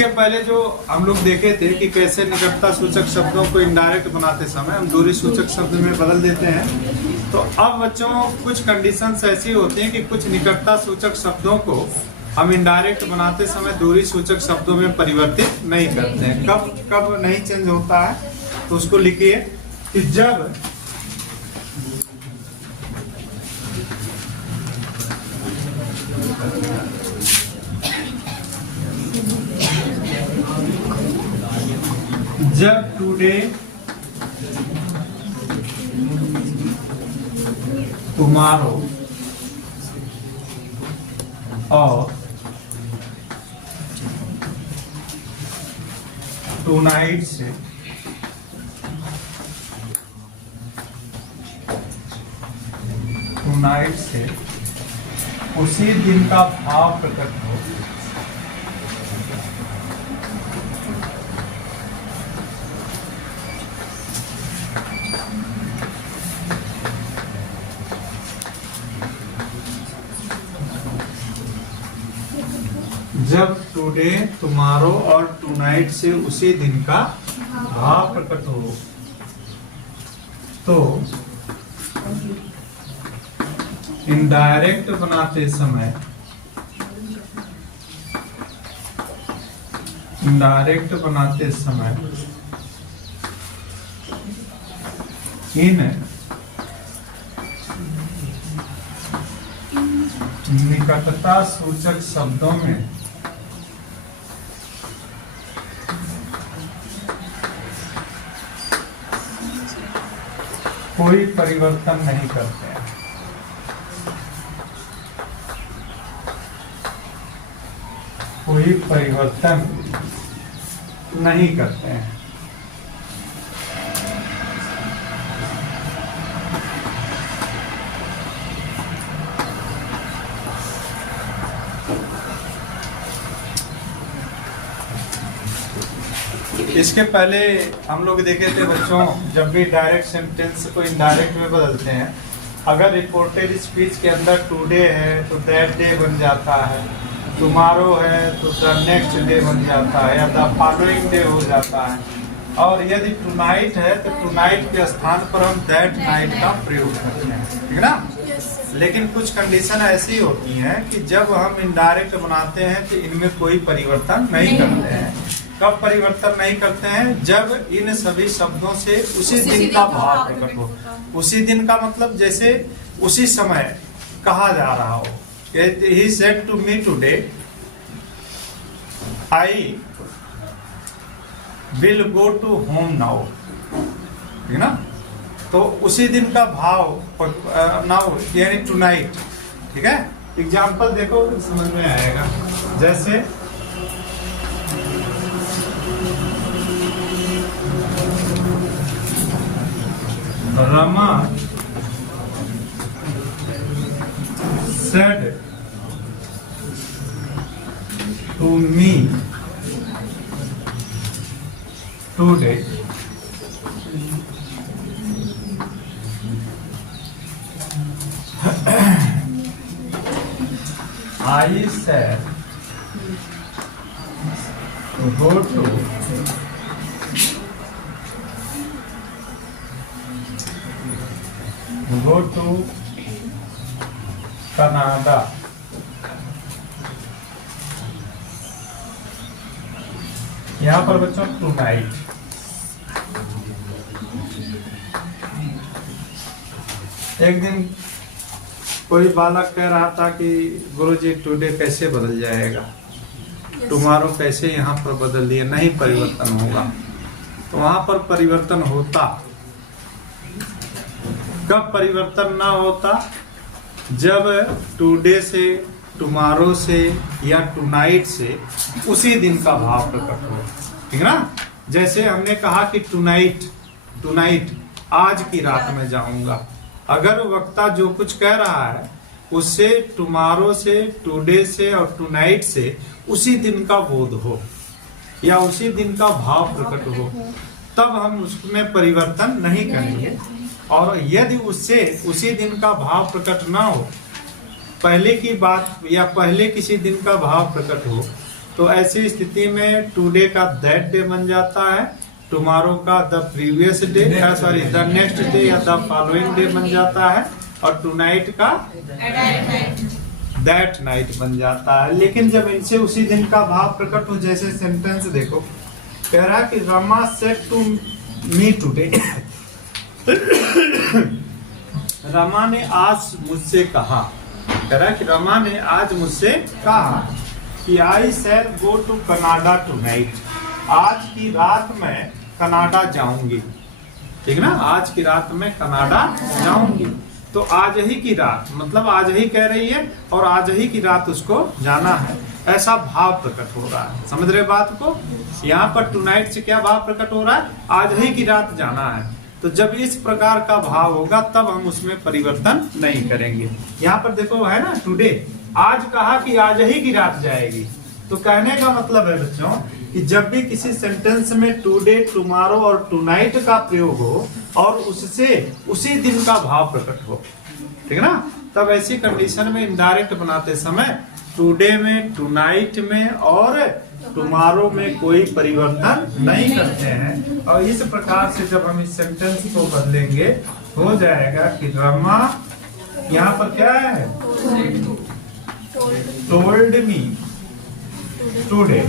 इसके पहले जो हम लोग देखे थे कि कैसे निकटता सूचक शब्दों को इनडायरेक्ट बनाते समय हम दूरी सूचक शब्द में बदल देते हैं। तो अब बच्चों कुछ कंडीशंस ऐसी होती हैं कि कुछ निकटता सूचक शब्दों को हम इनडायरेक्ट बनाते समय दूरी सूचक शब्दों में परिवर्तित नहीं करते हैं। कब कब नहीं चेंज होता है तो उसको लिखिए कि जब टुडे, टुमारो और टुनाइट से उसी दिन का भाव प्रकट हो, जब टुडे, टुमारो और टुनाइट से उसी दिन का भाव प्रकट हो तो इनडायरेक्ट बनाते समय इन निकटता सूचक शब्दों में कोई परिवर्तन नहीं करते हैं। कोई परिवर्तन नहीं करते हैं। इसके पहले हम लोग देखे थे बच्चों, जब भी डायरेक्ट सेंटेंस को इनडायरेक्ट में बदलते हैं, अगर रिपोर्टेड स्पीच के अंदर टुडे है तो दैट डे बन जाता है, टुमारो है तो द नेक्स्ट डे बन जाता है या द फॉलोइंग डे हो जाता है, और यदि टुनाइट है तो टुनाइट के स्थान पर हम दैट नाइट का प्रयोग करते हैं, ठीक है ना। लेकिन कुछ कंडीशन ऐसी होती हैं कि जब हम इनडायरेक्ट बनाते हैं तो इनमें कोई परिवर्तन नहीं करते हैं। कब परिवर्तन नहीं करते हैं? जब इन सभी शब्दों से उसी दिन का भाव प्रकट हो। उसी दिन का मतलब जैसे उसी समय कहा जा रहा हो। He said to me today, I will go to home now, ठीक ना। तो उसी दिन का भाव नाउ यानी टुनाइट, ठीक है। एग्जाम्पल देखो समझ में आएगा। जैसे Rama said to me today, I said to go to Canada. यहाँ पर बच्चों टुनाइट, एक दिन कोई बालक कह रहा था कि गुरुजी टुडे कैसे बदल जाएगा, टुमारो कैसे यहाँ पर बदल दिए, नहीं परिवर्तन होगा। तो वहां पर परिवर्तन होता। कब परिवर्तन ना होता? जब टुडे से, टुमारो से या टुनाइट से उसी दिन का भाव प्रकट हो, ठीक ना। जैसे हमने कहा कि टुनाइट आज की रात में जाऊंगा। अगर वक्ता जो कुछ कह रहा है उससे टुमारो से, टुडे से और टुनाइट से उसी दिन का बोध हो या उसी दिन का भाव प्रकट हो, तब हम उसमें परिवर्तन नहीं करेंगे। और यदि उससे उसी दिन का भाव प्रकट ना हो, पहले की बात या पहले किसी दिन का भाव प्रकट हो, तो ऐसी स्थिति में टुडे का दैट डे बन जाता है, टुमारो का the previous day, sorry the next day या द फॉलोइंग डे बन जाता है, और टुनाइट का दैट नाइट बन जाता है। लेकिन जब इनसे उसी दिन का भाव प्रकट हो, जैसे सेंटेंस देखो, कह रहा है कि Rama said to me today, Rama ने आज मुझसे कहा, कह रहा है कि रमा ने आज मुझसे कहा कि I shell go to Canada tonight, आज की रात में कनाडा जाऊंगी, ठीक ना, आज की रात में कनाडा जाऊंगी। तो आज ही की रात मतलब आज ही कह रही है, और आज ही की रात उसको जाना है, ऐसा भाव प्रकट हो रहा है। समझ रहे बात को? यहाँ पर टुनाइट से क्या भाव प्रकट हो रहा है? आज ही की रात जाना है। तो जब इस प्रकार का भाव होगा तब हम उसमें परिवर्तन नहीं करेंगे। यहाँ पर देखो है ना, टुडे, आज कहा कि आज ही की रात जाएगी। तो कहने का मतलब है बच्चों कि जब भी किसी सेंटेंस में टुडे, टुमारो और टुनाइट का प्रयोग हो और उससे उसी दिन का भाव प्रकट हो, ठीक है ना, तब ऐसी कंडीशन में इनडायरेक्ट बनाते समय टुडे में, टुनाइट में और टुमारो में कोई परिवर्तन नहीं करते हैं। और इस प्रकार से जब हम इस सेंटेंस को बदलेंगे हो जाएगा कि रमा, यहाँ पर क्या है, told me today,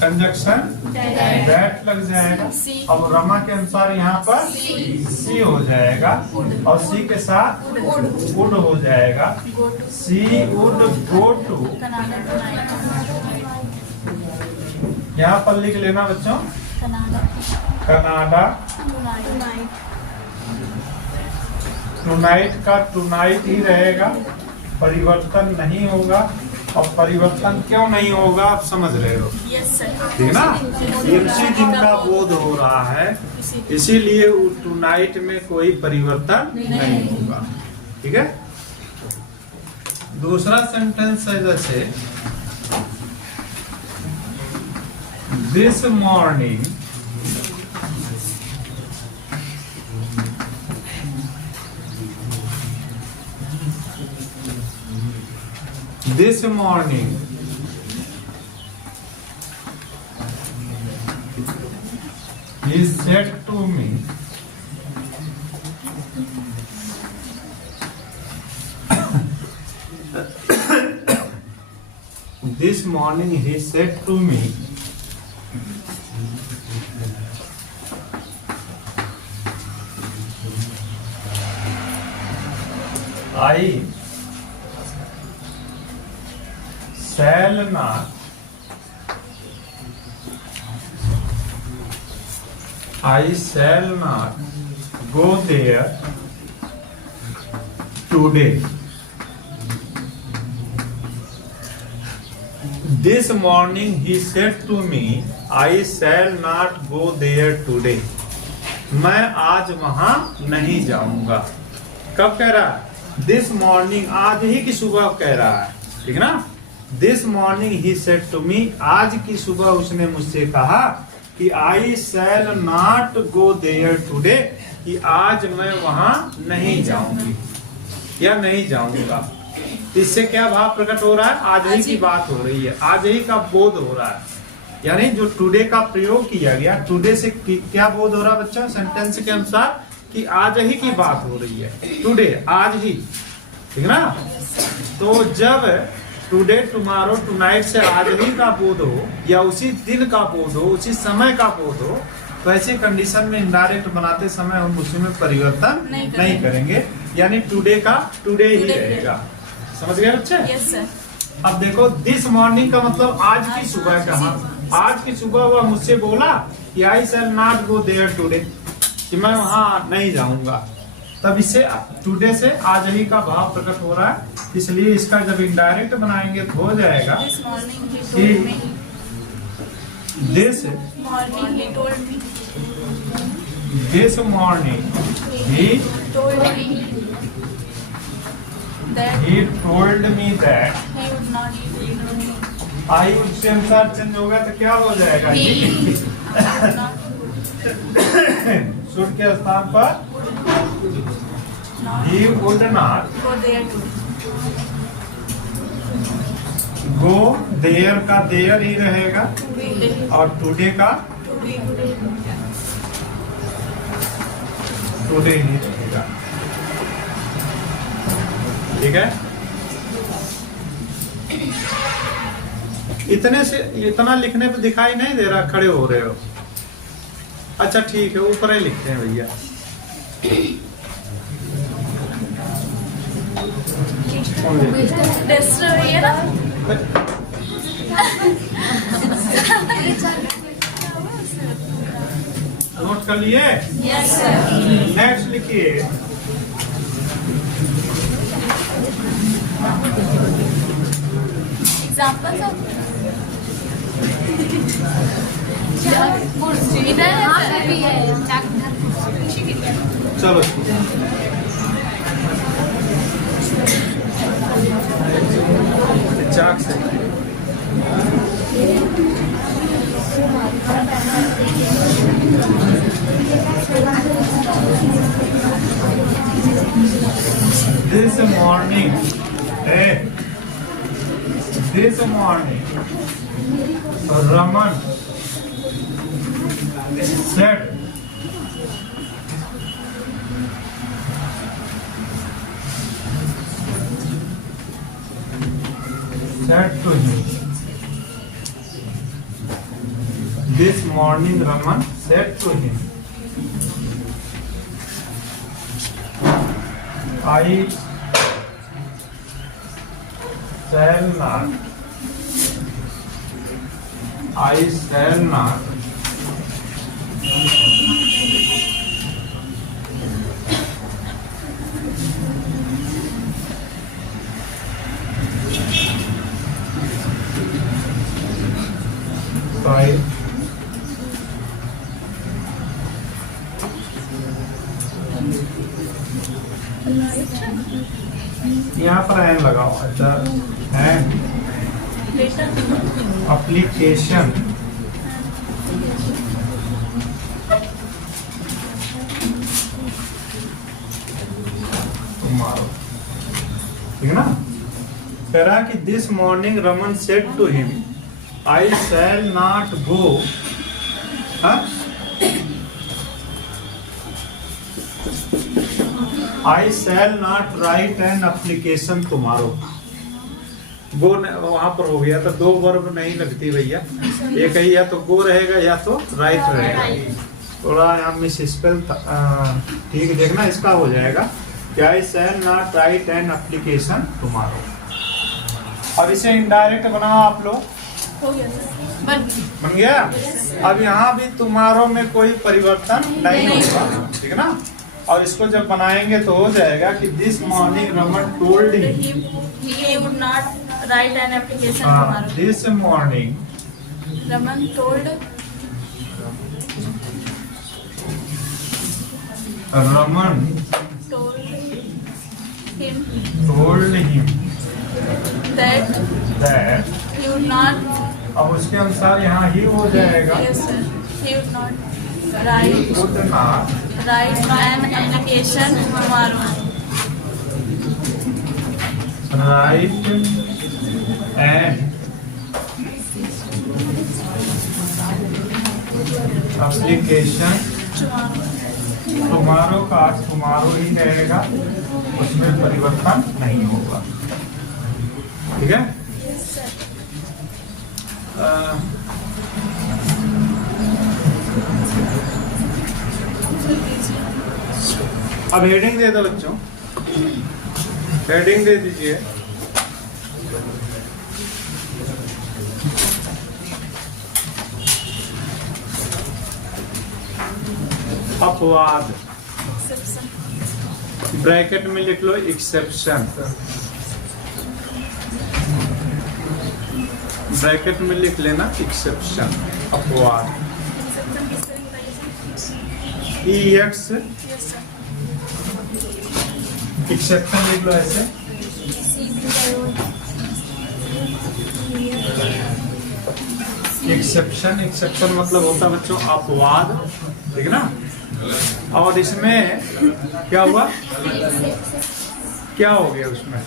conjunction that लग जाएगा, अब रमा के अनुसार यहाँ पर सी हो जाएगा, और सी के साथ वुड हो जाएगा, सी वुड गो टू, यहाँ पर लिख लेना बच्चों, कनाडा, टुनाइट का टुनाइट ही रहेगा, परिवर्तन नहीं होगा। और परिवर्तन क्यों नहीं होगा आप समझ रहे हो, ठीक है ना, ये उसी दिन का बोध हो रहा है, इसीलिए टुनाइट में कोई परिवर्तन नहीं होगा, ठीक है। दूसरा सेंटेंस है जैसे this morning this morning he said to me this morning he said to me I shall not go there today. This morning he said to me, I shall not go there today. मैं आज वहां नहीं जाऊंगा। कब कह रहा है? This morning, आज ही की सुबह कह रहा है, ठीक है ना। This morning he said to me, आज की सुबह उसने मुझसे कहा कि I shall not go there today, कि आज मैं वहां नहीं जाऊंगी या नहीं जाऊंगा। इससे क्या भाव प्रकट हो रहा है? आज ही की बात हो रही है, आज ही का बोध हो रहा है। यानी जो टुडे का प्रयोग किया गया, टुडे से क्या बोध हो रहा है बच्चों? सेंटेंस के अनुसार कि आज ही की बात हो रही है, टुडे, आज ही, ठीक है ना। तो जब टुडे, टुमारो, टुनाइट से आज ही का बोध हो या उसी दिन का बोध हो, उसी समय का बोध हो, तो ऐसी कंडीशन में इनडायरेक्ट बनाते समय हम उसमें परिवर्तन नहीं करेंगे। यानी टुडे का टुडे ही रहेगा। समझ गए बच्चे? Yes sir. अब देखो, दिस मॉर्निंग का मतलब आज की सुबह कहा। आज की सुबह वह मुझसे बोला कि I shall not go there today, कि मैं वहां नहीं जाऊंगा। तब इससे टुडे से आज ही का भाव प्रकट हो रहा है, इसलिए इसका जब इनडायरेक्ट बनाएंगे तो हो जाएगा कि this morning he told me that आई उसके अनुसार चेंज होगा तो क्या हो जाएगा? शुड के स्थान पर he would not go there का देयर ही रहेगा और टुडे का टुडे ही रहेगा। ठीक है, इतने से इतना लिखने पे दिखाई नहीं दे रहा, खड़े हो रहे हो। अच्छा ठीक है, ऊपर ही लिखते हैं भैया। नोट कर लिए? Yes sir. नेक्स्ट लिखिए। एग्जाम्पल्स ऑफ इधर भी है। चलो चाक से this morning, this morning, Raman said, said to him. This morning, Raman said to him, I shall not try यहाँ पर एन लगाओ। अच्छा एन एप्लीकेशन टुमारो, ठीक है ना। कह रहा कि this morning Raman said to him I shall not go, I shall not write an application tomorrow. Go वहां पर हो गया, तो दो वर्ब नहीं लगती भैया, एक ही या तो गो रहेगा या तो राइट रहेगा। थोड़ा यहाँ मिस स्पेल ठीक देखना, इसका हो जाएगा कि I shall not write an application tomorrow. और इसे इनडायरेक्ट बनाओ आप लोग। हो गया सर, बन गया। अब यहाँ भी टुमारो में कोई परिवर्तन नहीं होगा, ठीक है ना। और इसको जब बनाएंगे तो हो जाएगा कि this morning Raman told him, he would not write an application tomorrow. This morning Raman told Raman told him that that he would not. अब उसके अनुसार यहाँ ही हो जाएगा। Yes sir. He would not He would not write an application tomorrow. write an application tomorrow का tomorrow ही रहेगा, उसमें परिवर्तन नहीं होगा, ठीक है। अब हेडिंग दे दो बच्चों, हेडिंग दे दीजिए। अपवाद, ब्रैकेट में लिख लो एक्सेप्शन, ब्रैकेट में लिख लेना एक्सेप्शन, अपवाद। EX एक्सेप्शन लिख लो ऐसे। एक्सेप्शन, एक्सेप्शन मतलब होता है बच्चों अपवाद, ठीक है ना। और इसमें क्या हुआ, क्या हो गया उसमें,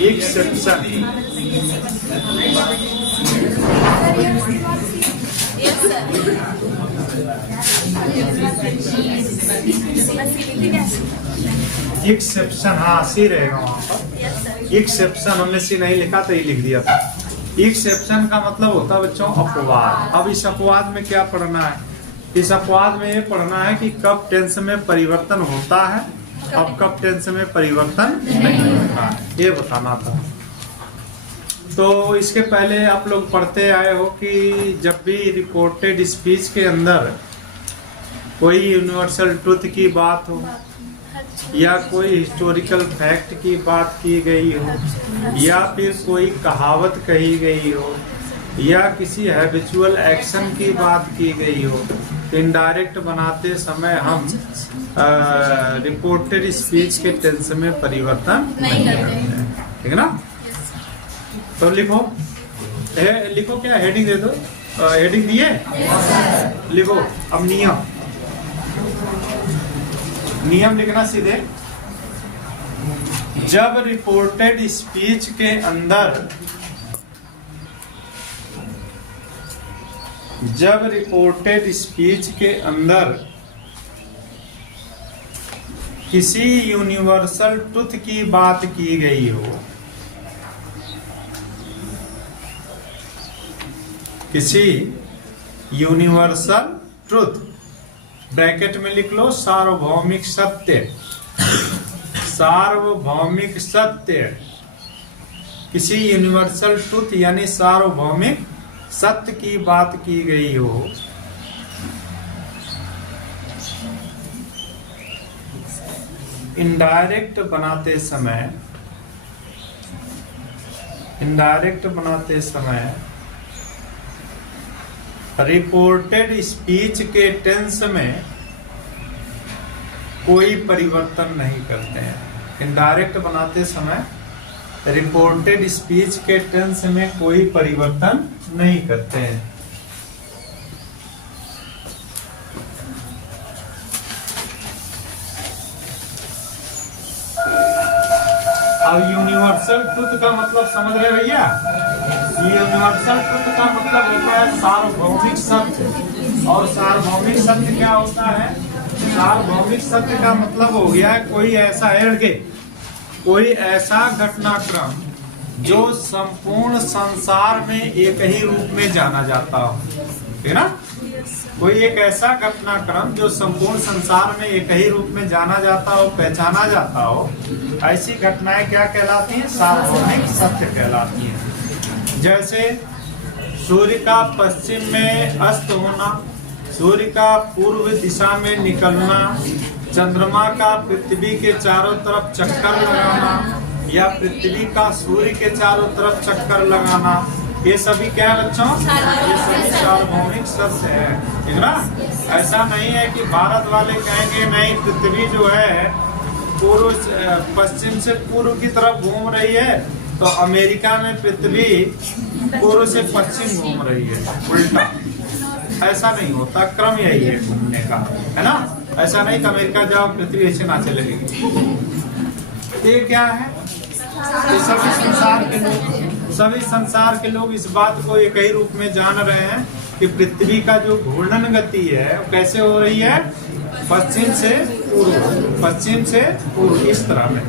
एक्सेप्शन। Yes sir. एक्सेप्शन, हाँ सी रहेगा वहाँ पर। Yes sir. एक्सेप्शन हमने सी नहीं लिखा तो ये लिख दिया था। एक्सेप्शन का मतलब होता है बच्चों अपवाद। अब इस अपवाद में क्या पढ़ना है? इस अपवाद में ये पढ़ना है कि कब टेंस में परिवर्तन होता है और कब टेंस में परिवर्तन नहीं होता है, ये बताना था। तो इसके पहले आप लोग पढ़ते आए हो कि जब भी रिपोर्टेड स्पीच के अंदर कोई यूनिवर्सल ट्रुथ की बात हो या कोई हिस्टोरिकल फैक्ट की बात की गई हो या फिर कोई कहावत कही गई हो या किसी हैबिचुअल एक्शन की बात की गई हो, इनडायरेक्ट बनाते समय हम रिपोर्टेड स्पीच के टेंस में परिवर्तन नहीं करते हैं। ठीक है ना? तो लिखो, लिखो क्या हेडिंग दे दो, हेडिंग दिए, लिखो अब नियम लिखना सीधे। जब रिपोर्टेड स्पीच के अंदर किसी यूनिवर्सल ट्रुथ की बात की गई हो, किसी यूनिवर्सल ट्रुथ, ब्रैकेट में लिख लो सार्वभौमिक सत्य, सार्वभौमिक सत्य, किसी यूनिवर्सल ट्रुथ यानी सार्वभौमिक सत्य की बात की गई हो, इनडायरेक्ट बनाते समय रिपोर्टेड स्पीच के टेंस में कोई परिवर्तन नहीं करते हैं। इनडायरेक्ट बनाते समय रिपोर्टेड स्पीच के टेंस में कोई परिवर्तन नहीं करते हैं। अब यूनिवर्सल ट्रुथ का मतलब समझ रहे भैया? यूनिवर्सल ट्रुथ का मतलब होता है सार्वभौमिक सत्य। और सार्वभौमिक सत्य क्या होता है? सार्वभौमिक सत्य का मतलब हो गया कोई ऐसा घटनाक्रम जो संपूर्ण संसार में एक ही रूप में जाना जाता हो, है ना? कोई एक ऐसा घटनाक्रम जो संपूर्ण संसार में एक ही रूप में जाना जाता हो, पहचाना जाता हो, ऐसी घटनाएं क्या कहलाती हैं? सार्वभौमिक सत्य कहलाती हैं। जैसे सूर्य का पश्चिम में अस्त होना, सूर्य का पूर्व दिशा में निकलना, चंद्रमा का पृथ्वी के चारों तरफ चक्कर लगाना या पृथ्वी का सूर्य के चारों तरफ चक्कर लगाना, ये सभी क्या है बच्चों? ये सभी सार्वभौमिक सत्य है। ठीक ना? ऐसा नहीं है कि भारत वाले कहेंगे नहीं पृथ्वी जो है पश्चिम से पूर्व की तरफ घूम रही है, तो अमेरिका में पृथ्वी पूर्व से पश्चिम घूम रही है, उल्टा। ऐसा नहीं होता, क्रम यही है घूमने का, है ना? ऐसा नहीं कि अमेरिका जाओ पृथ्वी ऐसे ना चलेगी। ये क्या है? सभी संसार के लोग इस बात को एक ही रूप में जान रहे हैं कि पृथ्वी का जो घूर्णन गति है वो कैसे हो रही है? पश्चिम से पूर्व, इस तरह में।